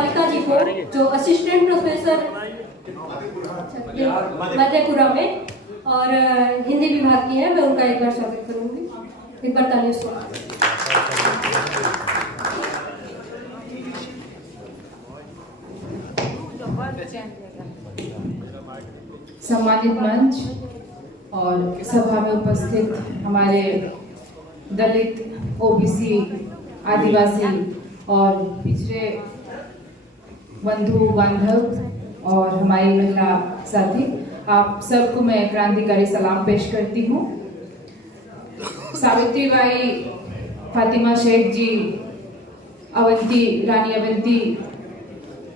सारिका जी को, जो assistant professor Madhepura में और हिंदी विभाग की है, मैं उनका एक बार स्वागत करूंगी। एक बार तालियों से। सम्मानित मंच और सभा में उपस्थित हमारे दलित, ओबीसी, आदिवासी और पिछड़े बंधु बांधव और हमारी महिला साथी, आप सबको मैं क्रांतिकारी सलाम पेश करती हूँ। सावित्रीबाई फातिमा शेख जी, रानी अवंती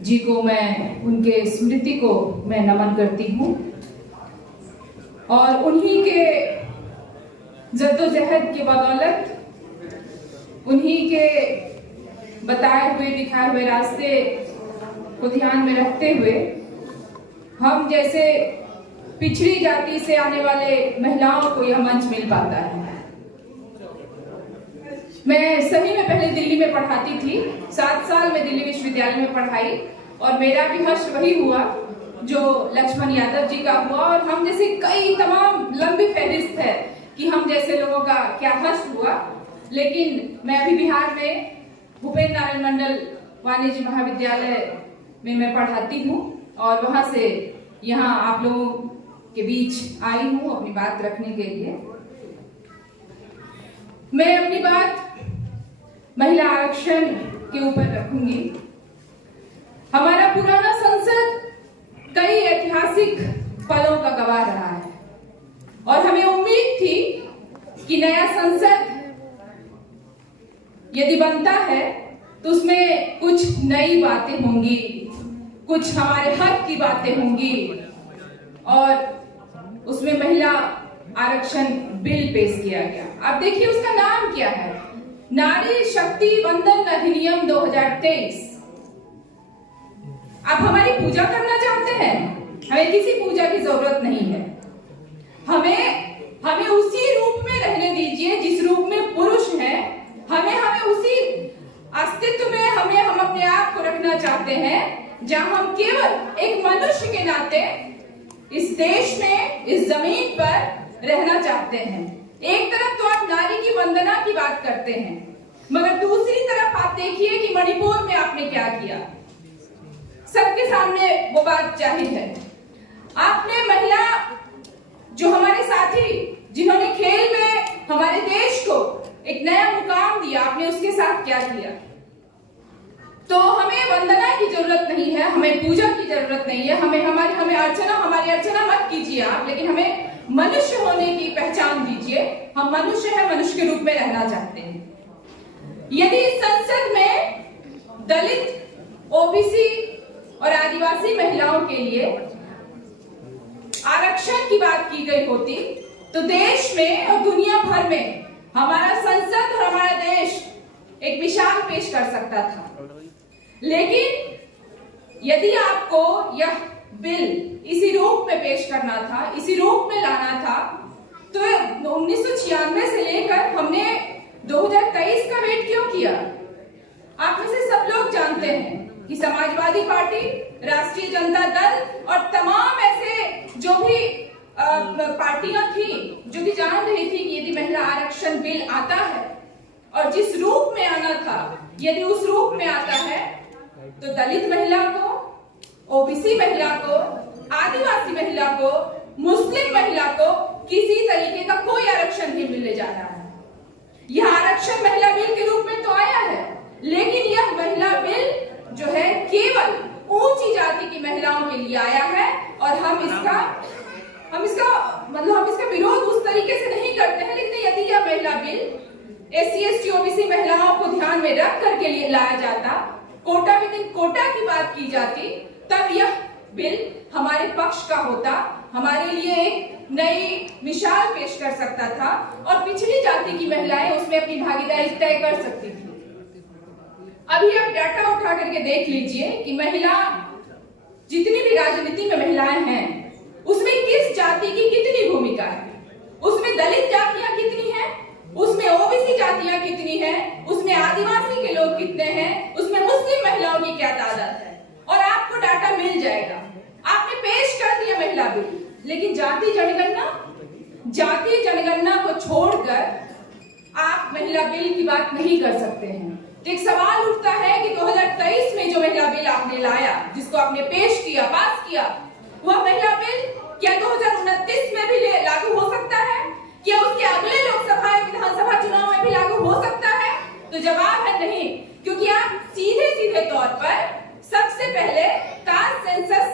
जी को मैं, उनके स्मृति को मैं नमन करती हूँ और उन्हीं के जद्दोजहद की बदौलत, उन्हीं के बताए हुए दिखाए हुए रास्ते को ध्यान में रखते हुए हम जैसे पिछड़ी जाति से आने वाले महिलाओं को यह मंच मिल पाता है। मैं सही में पहले दिल्ली में पढ़ाती थी, 7 साल में दिल्ली विश्वविद्यालय में पढ़ाई और मेरा भी हश्र वही हुआ जो लक्ष्मण यादव जी का हुआ, और हम जैसे कई तमाम लंबी फहरिस्त है कि हम जैसे लोगों का क्या हश्र हुआ। लेकिन मैं अभी बिहार में भूपेन्द्र नारायण मंडल वाणिज्य महाविद्यालय में मैं पढ़ाती हूँ और वहां से यहाँ आप लोगों के बीच आई हूँ अपनी बात रखने के लिए। मैं अपनी बात महिला आरक्षण के ऊपर रखूंगी। हमारा पुराना संसद कई ऐतिहासिक पलों का गवाह रहा है और हमें उम्मीद थी कि नया संसद यदि बनता है तो उसमें कुछ नई बातें होंगी, कुछ हमारे हक की बातें होंगी और उसमें महिला आरक्षण बिल पेश किया गया। अब देखिए उसका नाम क्या है, नारी शक्ति वंदन अधिनियम 2023। आप हमारी पूजा करना चाहते हैं, हमें किसी पूजा की जरूरत नहीं है। हमें उसी रूप में रहने दीजिए जिस रूप में पुरुष हैं। हमें उसी अस्तित्व में हम अपने आप को रखना चाहते हैं जहां हम केवल एक मनुष्य के नाते इस देश में, इस जमीन पर रहना चाहते हैं। एक तरफ तो आप नारी की वंदना की बात करते हैं, मगर दूसरी तरफ आप देखिए कि मणिपुर में आपने क्या किया। सबके सामने वो बात जाहिर है। आपने महिला, जो हमारे साथी जिन्होंने खेल में हमारे देश को एक नया मुकाम दिया, आपने उसके साथ क्या किया। तो हमें वंदना की जरूरत नहीं है, हमें पूजा की जरूरत नहीं है, हमें हमारी अर्चना मत कीजिए आप, लेकिन हमें मनुष्य होने की पहचान दीजिए। हम मनुष्य हैं, मनुष्य के रूप में रहना चाहते हैं। यदि इस संसद में दलित, ओबीसी और आदिवासी महिलाओं के लिए आरक्षण की बात की गई होती तो देश में और दुनिया भर में हमारा संसद और हमारा देश एक मिसाल पेश कर सकता था। लेकिन यदि आपको यह बिल इसी रूप में पेश करना था, इसी रूप में लाना था, तो 1996 से लेकर हमने 2023 का वेट क्यों किया। आप में से सब लोग जानते हैं कि समाजवादी पार्टी, राष्ट्रीय जनता दल और तमाम ऐसे जो भी पार्टियां थी जो कि जान रही थी कि यदि महिला आरक्षण बिल आता है और जिस रूप में आना था, यदि उस रूप में आता है तो दलित महिला को, ओबीसी महिला को, आदिवासी महिला को, मुस्लिम महिला को किसी तरीके का कोई आरक्षण नहीं मिलने जा रहा है। यह आरक्षण महिला बिल के रूप में तो आया है, लेकिन यह महिला बिल जो है केवल ऊंची जाति की महिलाओं के लिए आया है और हम इसका विरोध उस तरीके से नहीं करते हैं। लेकिन यदि यह महिला बिल SC, ST, OBC महिलाओं को ध्यान में रख करके लिए लाया जाता, कोटा विद इन कोटा की बात की जाती, तब यह बिल हमारे पक्ष का होता, हमारे लिए एक नई मिसाल पेश कर सकता था और पिछड़ी जाति की महिलाएं उसमें अपनी भागीदारी तय कर सकती थी। अभी आप डाटा उठा करके देख लीजिए कि महिला, जितनी भी राजनीति में महिलाएं हैं, उसमें किस जाति की कितनी भूमिका है, उसमें दलित जातियां कितनी हैं, उसमें ओबीसी जातियां कितनी हैं, उसमें आदिवासी के लोग कितने हैं, उसमें मुस्लिम महिलाओं की क्या तादाद है। जाएगा। आपने पेश कर दिया महिला बिल, लेकिन जाति जनगणना को छोड़कर आप महिला बिल की बात नहीं कर सकते हैं। तो एक सवाल उठता है कि 2023 में जो महिला बिल आपने लाया, जिसको आपने पेश किया, पास किया, वह महिला बिल क्या 2029 में भी लागू हो सकता है? क्या उसके अगले लोकसभा या विधानसभा चुनाव में भी लागू हो सकता है? तो जवाब है नहीं, क्योंकि आप सीधे तौर पर सबसे पहले कास्ट सेंसस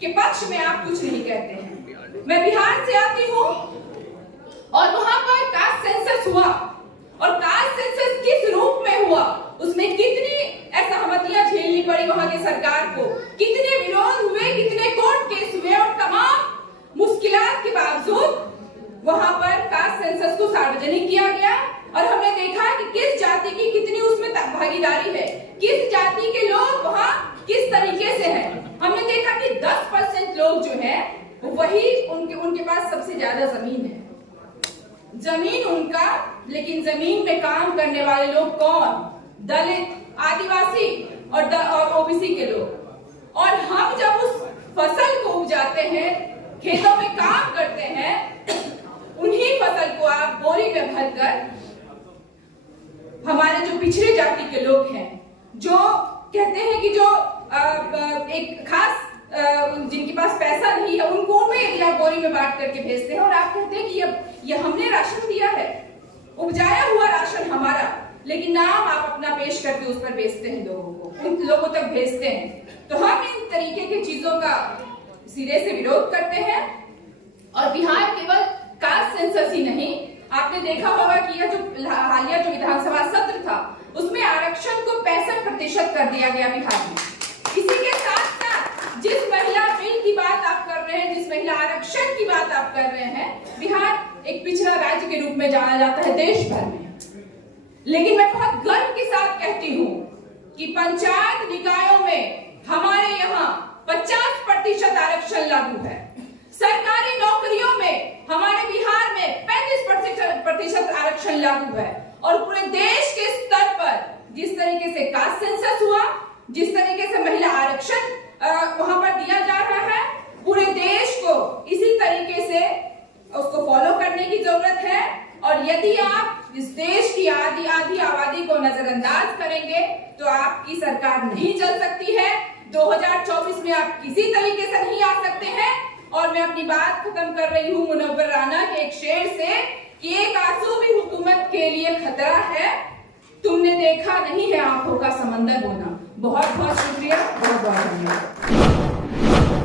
के पक्ष में आप कुछ नहीं कहते हैं। मैं बिहार से आती हूँ और वहां पर कास्ट सेंसस हुआ, और कास्ट सेंसस किस रूप में हुआ, उसमें कितनी असहमतियां झेलनी पड़ी वहां की सरकार को, कितने विरोध हुए, कितने कोर्ट केस हुए, और तमाम मुश्किलात के बावजूद वहां पर कास्ट सेंसस को सार्वजनिक किया गया। और हमने देखा कि किस जाति की कितनी उसमें भागीदारी है, किस जाति के लोग वहां किस तरीके से हैं। हमने देखा कि 10% लोग जो है वही उनके पास सबसे ज्यादा जमीन है, जमीन उनका, लेकिन जमीन में काम करने वाले लोग कौन? दलित, आदिवासी और ओबीसी के लोग। और हम जब उस फसल को उपजाते हैं, खेतों में काम करते हैं, उन्हीं फसल को आप बोरी में भरकर हमारे जो पिछड़े जाति के लोग हैं, जो कहते हैं कि जो एक खास जिनके पास पैसा नहीं है, उनको में आप बोरी में बांट करके भेजते हैं, और आप कहते हैं कि ये हमने राशन दिया है, उपजाया हुआ राशन हमारा, लेकिन नाम आप अपना पेश करके उस पर बेचते हैं, लोगों को, उन लोगों तक भेजते हैं। तो हम इन तरीके की चीजों का सिरे से विरोध करते हैं। और बिहार केवल कास्ट सेंसस ही नहीं, आपने देखा होगा कि यह जो हालिया जो विधानसभा सत्र था, उसमें आरक्षण को 65% कर दिया गया बिहार में। इसी के साथ साथ जिस महिला बिल की बात आप कर रहे हैं, जिस महिला आरक्षण की बात आप कर रहे हैं, बिहार एक पिछड़ा राज्य के रूप में जाना जाता है देश भर में। लेकिन मैं बहुत गर्व के साथ कहती हूँ कि पंचायत निकायों में हमारे यहाँ 50% आरक्षण लागू है। सरकारी नौकरियों में हमारे बिहार में 35% आरक्षण लागू है। और पूरे देश के स्तर पर जिस तरीके से कास्ट सेंसस हुआ, जिस तरीके से महिला आरक्षण वहां पर दिया जा रहा है, पूरे देश को इसी तरीके से उसको फॉलो करने की जरूरत है। और यदि आप इस देश की आधी आबादी को नजरअंदाज करेंगे तो आपकी सरकार नहीं चल सकती है। 2024 में आप किसी तरीके से नहीं आ सकते हैं। और मैं अपनी बात खत्म कर रही हूँ मुनव्वर राना के एक शेर से कि एक आंसू भी हुकूमत के लिए खतरा है, तुमने देखा नहीं है आंखों का समंदर होना। बहुत बहुत शुक्रिया, बहुत बहुत धन्यवाद।